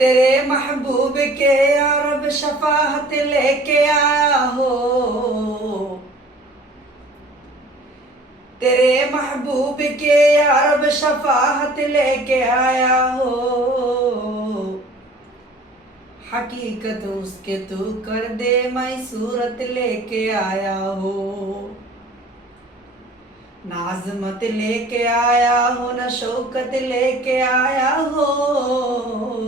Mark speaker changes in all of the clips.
Speaker 1: तेरे महबूब के अरब शफाहत लेके आया हो तेरे महबूब के अरब शफाहत लेके आया हो। हकीकत उसके तू कर दे, मैं सूरत लेके आया हो। नाजमत लेके आया हो, न शौकत लेके आया हो।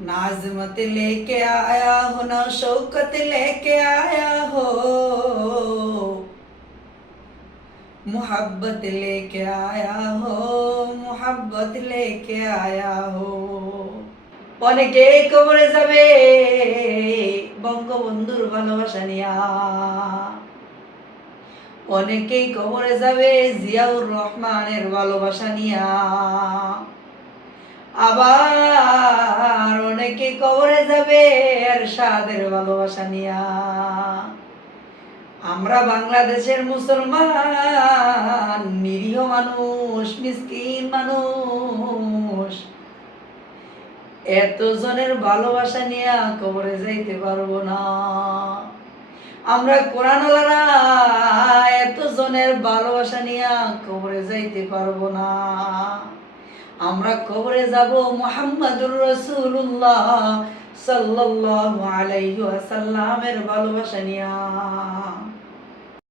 Speaker 1: नाजमत लेके आया हो न शौकत लेके आया हो मोहब्बत लेके आया हो मोहब्बत लेके आया हो অনেকে কবরে যাবে বঙ্গবন্ধুর ভালোবাসা নিয়া অনেকেই কবরে যাবে জিয়াউর রহমানের ভালোবাসা নিয়া আবার এরশাদের ভালোবাসা নিয়া। আমরা বাংলাদেশের মুসলমান, নিরীহ মানুষ, মিসকিন মানুষ। এত জনের ভালোবাসা নিয়ে কবরে যাইতে পারব না। আমরা কোরআনওয়ালারা এত জনের ভালোবাসা নিয়ে কবরে যাইতে পারব না। আমরা কবরে যাব মোহাম্মদুর রসুল্লাহ সাল্লাল্লাহু আলাইহি ওয়াসাল্লামের ভালোবাসা নিয়া